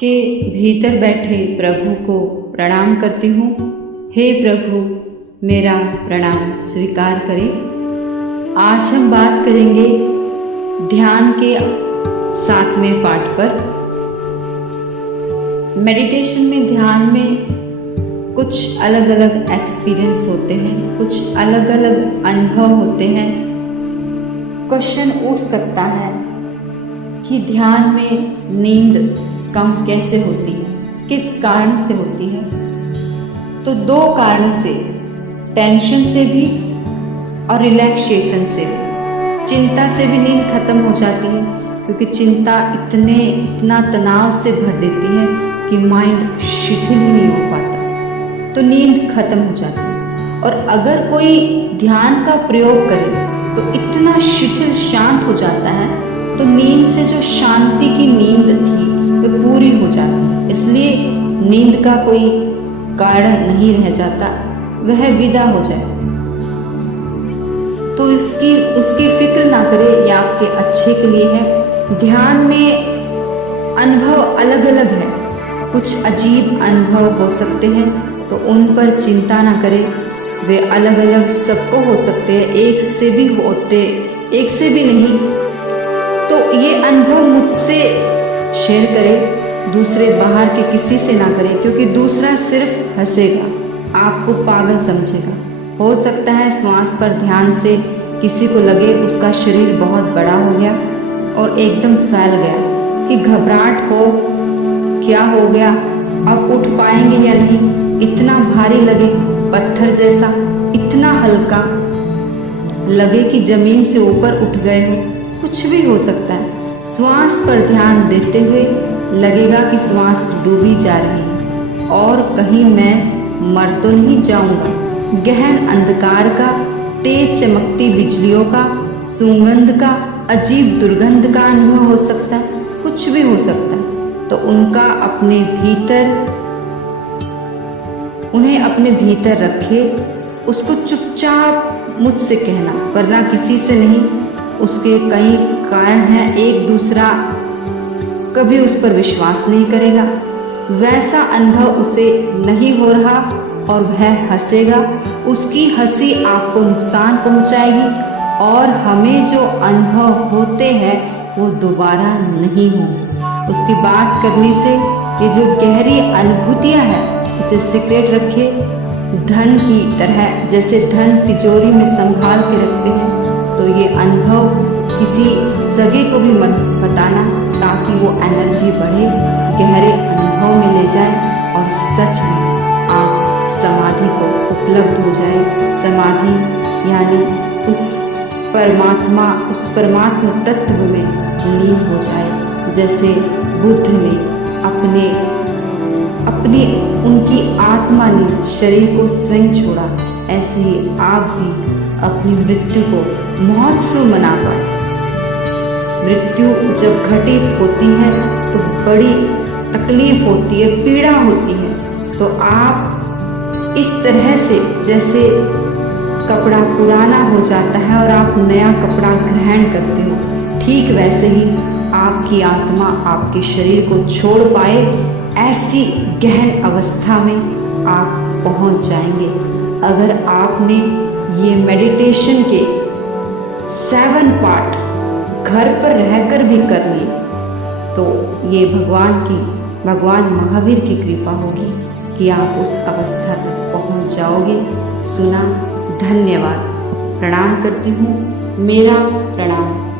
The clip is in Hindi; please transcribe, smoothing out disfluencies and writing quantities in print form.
के भीतर बैठे प्रभु को प्रणाम करती हूँ। हे प्रभु, मेरा प्रणाम स्वीकार करें। आज हम बात करेंगे ध्यान के 7वें पाठ पर। मेडिटेशन में, ध्यान में कुछ अलग अलग एक्सपीरियंस होते हैं, कुछ अलग अलग अनुभव होते हैं। क्वेश्चन उठ सकता है कि ध्यान में नींद कम कैसे होती है, किस कारण से होती है? तो 2 कारण से, टेंशन से भी और रिलैक्सेशन से भी। चिंता से भी नींद खत्म हो जाती है, क्योंकि चिंता इतना तनाव से भर देती है कि माइंड शिथिल ही नहीं हो पाता, तो नींद खत्म हो जाती है। और अगर कोई ध्यान का प्रयोग करे तो इतना शिथिल शांत हो जाता है, तो नींद से जो शांति की नींद थी वह पूरी हो जाती है। इसलिए नींद का कोई कारण नहीं रह जाता, वह विदा हो जाए तो उसकी फिक्र ना करे, यह आपके अच्छे के लिए है। ध्यान में अनुभव अलग अलग है, कुछ अजीब अनुभव हो सकते हैं, तो उन पर चिंता ना करें। वे अलग अलग सबको हो सकते हैं, एक से भी नहीं। तो ये अनुभव मुझसे शेयर करें, दूसरे बाहर के किसी से ना करें, क्योंकि दूसरा सिर्फ हंसेगा, आपको पागल समझेगा। हो सकता है श्वास पर ध्यान से किसी को लगे उसका शरीर बहुत बड़ा हो गया और एकदम फैल गया, कि घबराहट हो, क्या हो गया, अब उठ पाएंगे या नहीं, इतना भारी लगे, पत्थर जैसा, इतना हल्का लगे कि जमीन से ऊपर उठ गए हो, कुछ भी हो सकता है। श्वास पर ध्यान देते हुए लगेगा कि श्वास डूबी जा रही है और कहीं मैं मर तो नहीं जाऊंगा। गहन अंधकार का, तेज चमकती बिजलियों का, सुगंध का, अजीब दुर्गंध का अनुभव हो सकता है, कुछ भी हो सकता है। तो उन्हें अपने भीतर रखे, उसको चुपचाप मुझसे कहना, वरना किसी से नहीं। उसके कई कारण हैं, एक दूसरा कभी उस पर विश्वास नहीं करेगा, वैसा अनुभव उसे नहीं हो रहा और वह हंसेगा। उसकी हंसी आपको नुकसान पहुंचाएगी और हमें जो अनुभव होते हैं वो दोबारा नहीं होंगे। उसकी बात करने से ये जो गहरी अनुभूतियाँ हैं, इसे सीक्रेट रखे, धन की तरह, जैसे धन तिजोरी में संभाल के रखते हैं। तो ये अनुभव किसी सगे को भी मत बताना, ताकि वो एनर्जी बढ़े, गहरे अनुभव में ले जाए और सच में आप समाधि को उपलब्ध हो जाए। समाधि यानी उस परमात्मा तत्व में लीन हो जाए। जैसे बुद्ध ने उनकी आत्मा ने शरीर को स्वयं छोड़ा, ऐसे ही आप भी अपनी मृत्यु को महोत्सव मना पाए। मृत्यु जब घटित होती है तो बड़ी तकलीफ होती है, पीड़ा होती है। तो आप इस तरह से, जैसे कपड़ा पुराना हो जाता है और आप नया कपड़ा ग्रहण करते हो, ठीक वैसे ही आपकी आत्मा आपके शरीर को छोड़ पाए, ऐसी गहन अवस्था में आप पहुंच जाएंगे। अगर आपने ये मेडिटेशन के 7 पार्ट घर पर रहकर भी कर लिए, तो ये भगवान महावीर की कृपा होगी कि आप उस अवस्था तक पहुंच जाओगे। सुना, धन्यवाद। प्रणाम करती हूँ, मेरा प्रणाम।